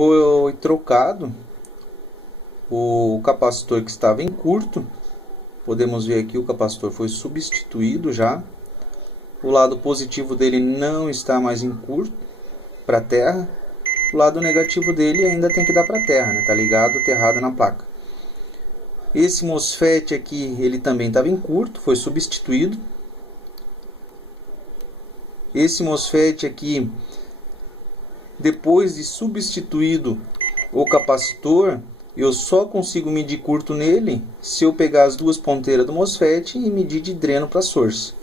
foi trocado o capacitor que estava em curto. Podemos ver aqui, o capacitor foi substituído já. O lado positivo dele não está mais em curto para a terra. O lado negativo dele ainda tem que dar para a terra, né? Tá ligado, aterrado na placa. Esse MOSFET aqui, ele também estava em curto, foi substituído. Esse MOSFET aqui, depois de substituído o capacitor, eu só consigo medir curto nele se eu pegar as duas ponteiras do MOSFET e medir de dreno para source.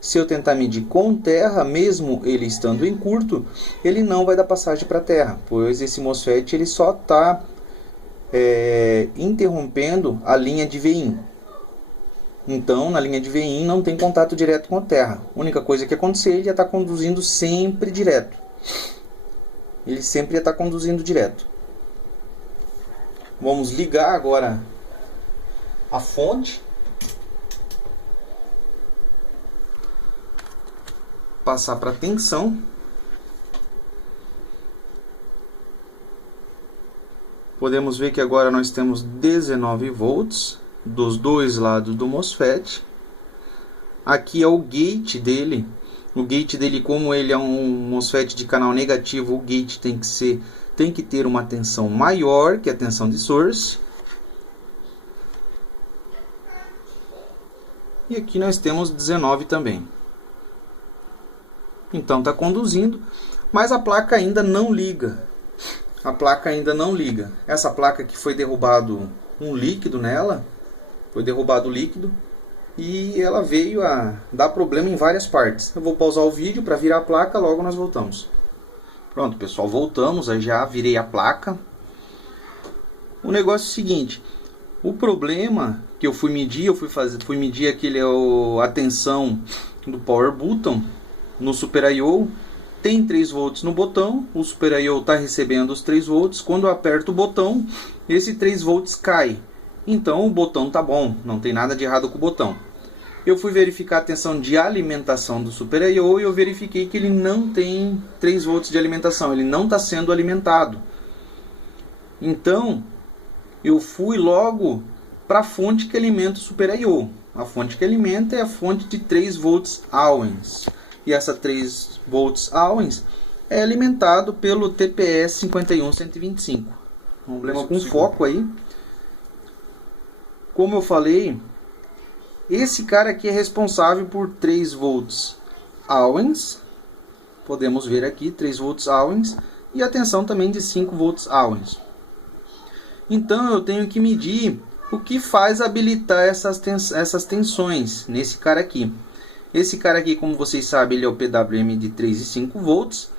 Se eu tentar medir com terra, mesmo ele estando em curto, ele não vai dar passagem para terra, pois esse MOSFET ele só está interrompendo a linha de VIN. Então, na linha de VIN não tem contato direto com a terra. A única coisa que acontecer, ele ia estar conduzindo sempre direto. Ele sempre ia estar conduzindo direto. Vamos ligar agora a fonte. Passar para tensão. Podemos ver que agora nós temos 19 volts dos dois lados do MOSFET. Aqui é o gate dele. O gate dele, como ele é um MOSFET de canal negativo, o gate tem que ter uma tensão maior que a tensão de source. E aqui nós temos 19 também. Então está conduzindo, mas a placa ainda não liga. A placa ainda não liga. Essa placa que foi derrubado um líquido nela, foi derrubado o líquido e ela veio a dar problema em várias partes. Eu vou pausar o vídeo para virar a placa, logo nós voltamos. Pronto, pessoal, voltamos, aí já virei a placa. O negócio é o seguinte, o problema que eu fui medir, fui medir a tensão do power button no Super I/O. Tem 3 volts no botão, o Super I/O está recebendo os 3 volts. Quando eu aperto o botão, esse 3 volts cai. Então o botão tá bom, não tem nada de errado com o botão. Eu fui verificar a tensão de alimentação do Super I/O e eu verifiquei que ele não tem 3 volts de alimentação, ele não está sendo alimentado. Então eu fui logo para a fonte que alimenta o Super I/O. A fonte que alimenta é a fonte de 3 volts Owens. E essa 3 volts Owens é alimentado pelo TPS 51125. Problema com foco aí. Como eu falei, esse cara aqui é responsável por 3 volts Owens. Podemos ver aqui 3 volts Owens e a tensão também de 5 volts Owens. Então eu tenho que medir o que faz habilitar essas tensões nesse cara aqui. Esse cara aqui, como vocês sabem, ele é o PWM de 3 e 5 volts.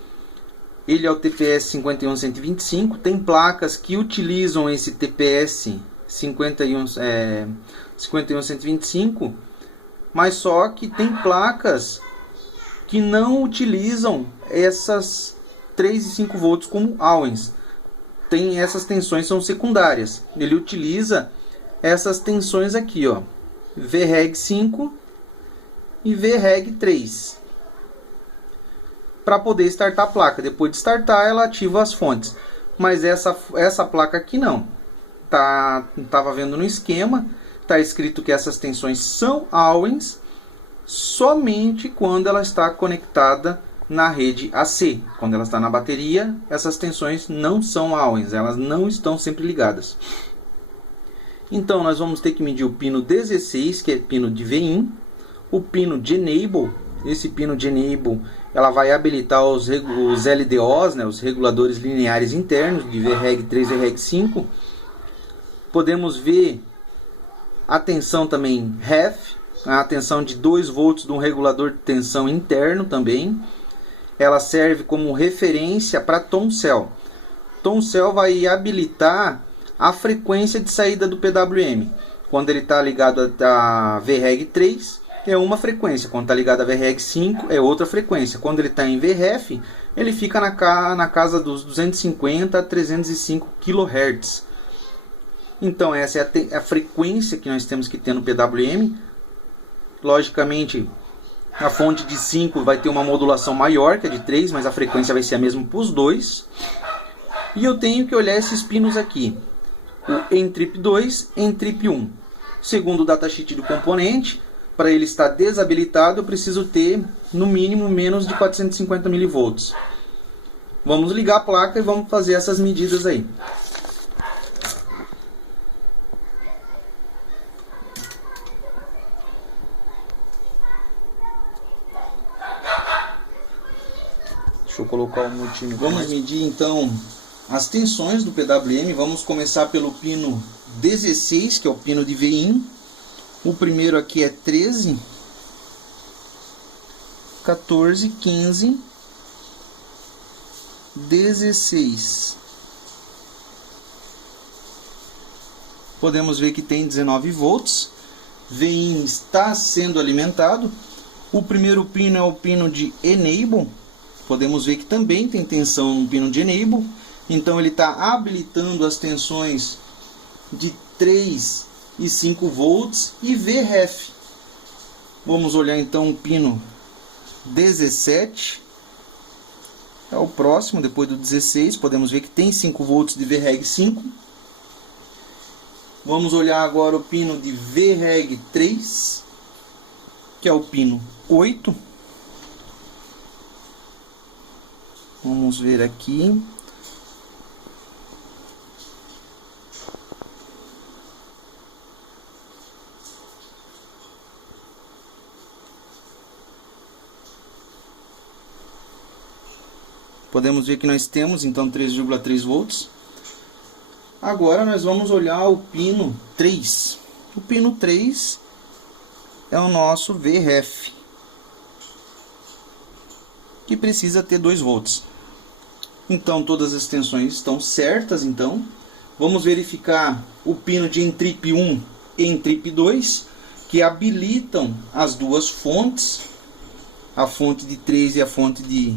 Ele é o TPS 51125. Tem placas que utilizam esse TPS 51125. Mas só que tem placas que não utilizam essas 3 e 5 volts como Owens. Essas tensões são secundárias. Ele utiliza essas tensões aqui, ó, VREG 5 e VREG 3 para poder startar a placa. Depois de startar, ela ativa as fontes. Mas essa placa aqui não. Tava vendo no esquema, tá escrito que essas tensões são Owens somente quando ela está conectada na rede AC. Quando ela está na bateria, essas tensões não são Owens, elas não estão sempre ligadas. Então nós vamos ter que medir o pino 16, que é pino de VIN, o pino de Enable. Esse pino de Enable, ela vai habilitar os LDOs, né, os reguladores lineares internos de VREG 3 e VREG 5. Podemos ver a tensão também REF, a tensão de 2 volts de um regulador de tensão interno também. Ela serve como referência para Tom Cell. Tom Cell vai habilitar a frequência de saída do PWM. Quando ele está ligado a VREG 3, é uma frequência. Quando está ligado a VREG 5, é outra frequência. Quando ele está em VRF, ele fica na casa dos 250 a 305 kHz. Então essa é a frequência que nós temos que ter no PWM. Logicamente, a fonte de 5 vai ter uma modulação maior que a de 3, mas a frequência vai ser a mesma para os dois. E eu tenho que olhar esses pinos aqui. O N-trip 2 e N-trip 1. Segundo o datasheet do componente, para ele estar desabilitado, eu preciso ter, no mínimo, menos de 450 mV. Vamos ligar a placa e vamos fazer essas medidas aí. Deixa eu colocar o multímetro. Vamos medir então as tensões do PWM. Vamos começar pelo pino 16, que é o pino de VIN. O primeiro aqui é 13, 14, 15, 16. Podemos ver que tem 19 volts. VIN está sendo alimentado. O primeiro pino é o pino de Enable. Podemos ver que também tem tensão no pino de Enable. Então ele está habilitando as tensões de 3 e 5 volts e VREF. Vamos olhar então o pino 17. É o próximo, depois do 16. Podemos ver que tem 5 volts de VREG 5. Vamos olhar agora o pino de VREG 3, que é o pino 8. Vamos ver aqui. Podemos ver que nós temos então 3,3 volts. Agora nós vamos olhar o pino 3. O pino 3 é o nosso VREF, que precisa ter 2 volts. Então todas as tensões estão certas. Então vamos verificar o pino de N-trip 1 e N-trip 2, que habilitam as duas fontes, a fonte de 3 e a fonte de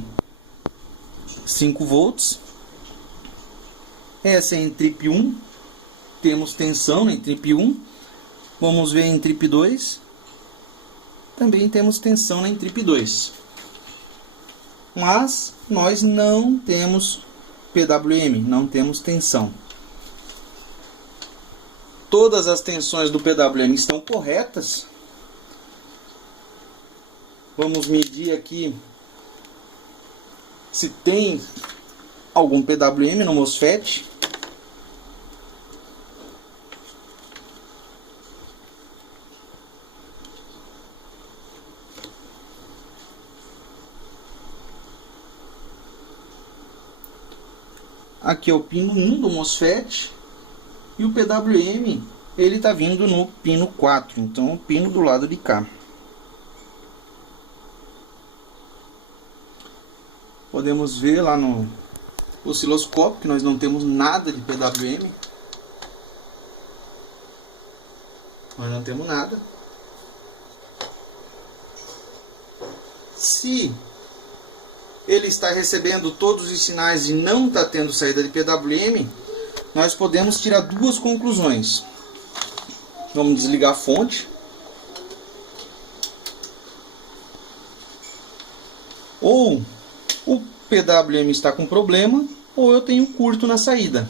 5 volts. Essa é a N-trip 1, temos tensão na N-trip 1. Vamos ver a N-trip 2, também temos tensão na N-trip 2. Mas nós não temos PWM, não temos tensão. Todas as tensões do PWM estão corretas. Vamos medir aqui se tem algum PWM no MOSFET. Aqui é o pino 1 do MOSFET e o PWM ele está vindo no pino 4, então o pino do lado de cá. Podemos ver lá no osciloscópio que nós não temos nada de PWM. Nós não temos nada. Se ele está recebendo todos os sinais e não está tendo saída de PWM, nós podemos tirar duas conclusões. Vamos desligar a fonte. Ou o PWM está com problema, ou eu tenho curto na saída.